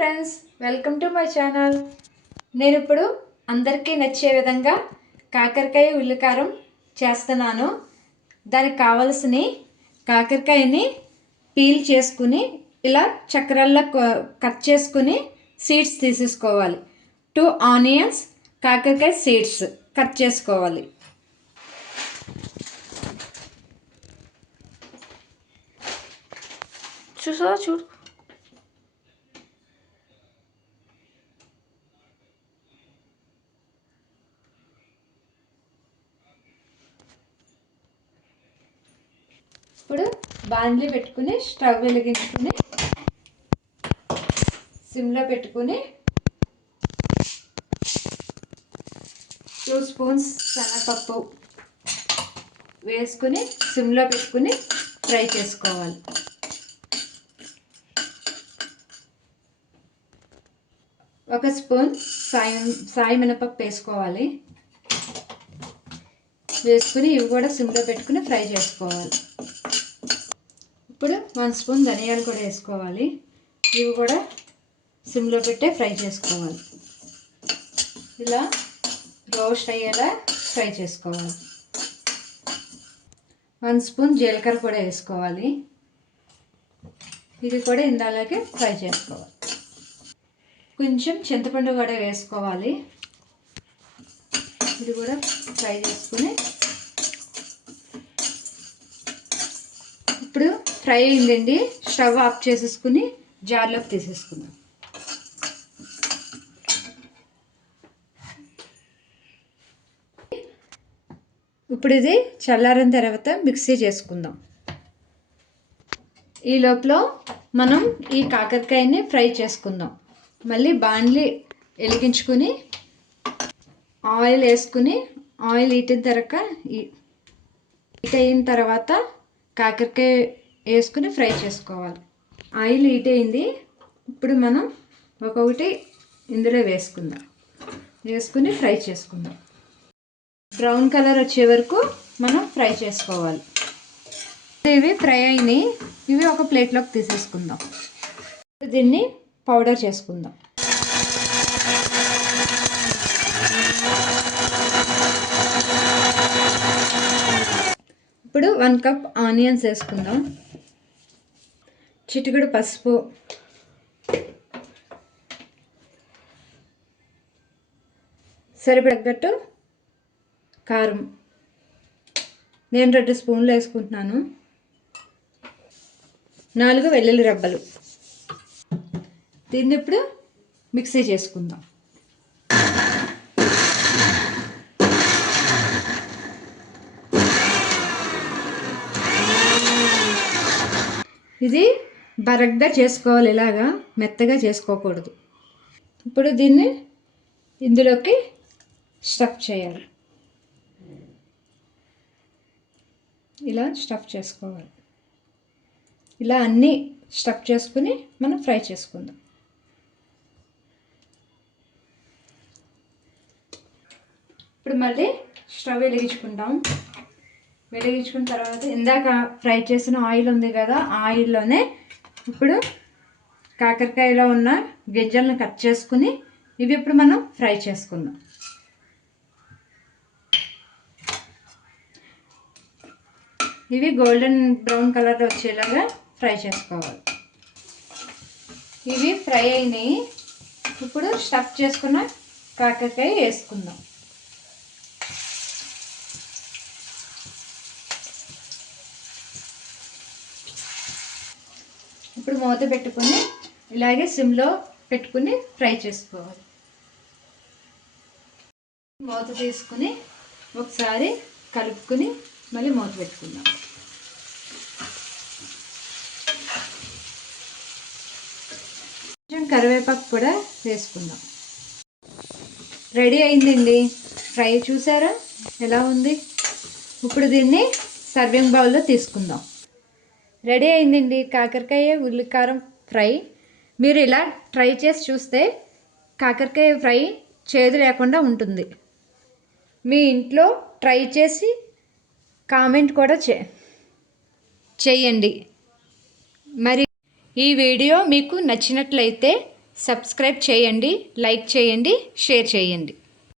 Friends, welcome to my channel. నేను ఇప్పుడు అందరికీ నచ్చే విధంగా కాకరకాయ ఉల్లికారం చేస్తున్నాను. దానికి కావలసిన కాకరకాయని పీల్ చేసుకుని ఇలా చక్రాల్లో కట్ చేసుకుని సీడ్స్ తీసేసుకోవాలి. 2 ఆనియన్స్ కాకరకాయ సీడ్స్ కట్ చేసుకోవాలి. చూడు ఇప్పుడు బాండ్లీ పెట్టుకుని స్టవ్ వెలిగించుకుని సిమ్లో పెట్టుకుని 2 స్పూన్స్ శనగపప్పు వేసుకుని సిమ్లో పెట్టుకుని ఫ్రై చేసుకోవాలి. ఒక స్పూన్ సాయి మినపప్పు వేసుకోవాలి. వేసుకుని ఇవి కూడా సిమ్లో పెట్టుకుని ఫ్రై చేసుకోవాలి. ఇప్పుడు 1 స్పూన్ ధనియాలు కూడా వేసుకోవాలి. ఇవి కూడా సిమ్లో పెట్టే ఫ్రై చేసుకోవాలి. ఇలా రోస్ట్ అయ్యేలా ఫ్రై చేసుకోవాలి. 1 స్పూన్ జీలకర్ర కూడా వేసుకోవాలి. ఇది కూడా ఇందాలాగే ఫ్రై చేసుకోవాలి. కొంచెం చింతపండు కూడా వేసుకోవాలి. ఇది కూడా ఫ్రై చేసుకుని ఇప్పుడు ఫ్రై అయిందండి. స్టవ్ ఆఫ్ చేసేసుకుని జార్లోకి తీసేసుకుందాం. ఇప్పుడు ఇది చల్లారిన తర్వాత మిక్సీ చేసుకుందాం. ఈ లోపల మనం ఈ కాకరకాయని ఫ్రై చేసుకుందాం. మళ్ళీ బాండ్లీ వెలిగించుకుని ఆయిల్ వేసుకుని ఆయిల్ హీట్ అయిన తర్వాత కాకరకాయ వేసుకుని ఫ్రై చేసుకోవాలి. ఆయిల్ హీట్ అయింది. ఇప్పుడు మనం ఒక్కొక్కటి ఇందులో వేసుకుని ఫ్రై చేసుకుందాం. బ్రౌన్ కలర్ వచ్చే వరకు మనం ఫ్రై చేసుకోవాలి. ఇవి ఫ్రై అయినాయి. ఇవి ఒక ప్లేట్లోకి తీసేసుకుందాం. దీన్ని పౌడర్ చేసుకుందాం. ఇప్పుడు 1 కప్ ఆనియన్స్ వేసుకుందాం. చిటికెడు పసుపు, సరిపడగట్టు కారం. నేను 2 స్పూన్లు వేసుకుంటున్నాను. 4 వెల్లుల్లి రెబ్బలు. దీన్ని ఇప్పుడు మిక్సీ చేసుకుందాం. ఇది బరగ్గా చేసుకోవాలి. ఇలాగా మెత్తగా చేసుకోకూడదు. ఇప్పుడు దీన్ని ఇందులోకి స్టఫ్ చేయాలి. ఇలా స్టఫ్ చేసుకోవాలి. ఇలా అన్నీ స్టఫ్ చేసుకుని మనం ఫ్రై చేసుకుందాం. ఇప్పుడు మళ్ళీ స్టవ్ వెలిగించుకున్న తర్వాత ఇందాక ఫ్రై చేసిన ఆయిల్ ఉంది కదా, ఆయిల్లోనే ఇప్పుడు కాకరకాయలో ఉన్న గింజలను కట్ చేసుకుని ఇవి ఇప్పుడు మనం ఫ్రై చేసుకుందాం. ఇవి గోల్డెన్ బ్రౌన్ కలర్ వచ్చేలాగా ఫ్రై చేసుకోవాలి. ఇవి ఫ్రై అయినాయి. ఇప్పుడు స్టఫ్ చేసుకున్న కాకరకాయ వేసుకుందాం. ఇప్పుడు మూత పెట్టుకుని ఇలాగే సిమ్లో పెట్టుకుని ఫ్రై చేసుకోవాలి. మూత తీసుకుని ఒకసారి కలుపుకుని మళ్ళీ మూత పెట్టుకుందాం. కొంచెం కరివేపాకు కూడా వేసుకుందాం. రెడీ అయిందండి ఫ్రై. చూసారా ఎలా ఉంది? ఇప్పుడు దీన్ని సర్వింగ్ బౌల్లో తీసుకుందాం. రెడీ అయిందండి కాకరకాయ ఉల్లికారం ఫ్రై. మీరు ఇలా ట్రై చేసి చూస్తే కాకరకాయ ఫ్రై చేదు లేకుండా ఉంటుంది. మీ ఇంట్లో ట్రై చేసి కామెంట్ కూడా చేయండి. మరి ఈ వీడియో మీకు నచ్చినట్లయితే సబ్స్క్రైబ్ చేయండి, లైక్ చేయండి, షేర్ చేయండి.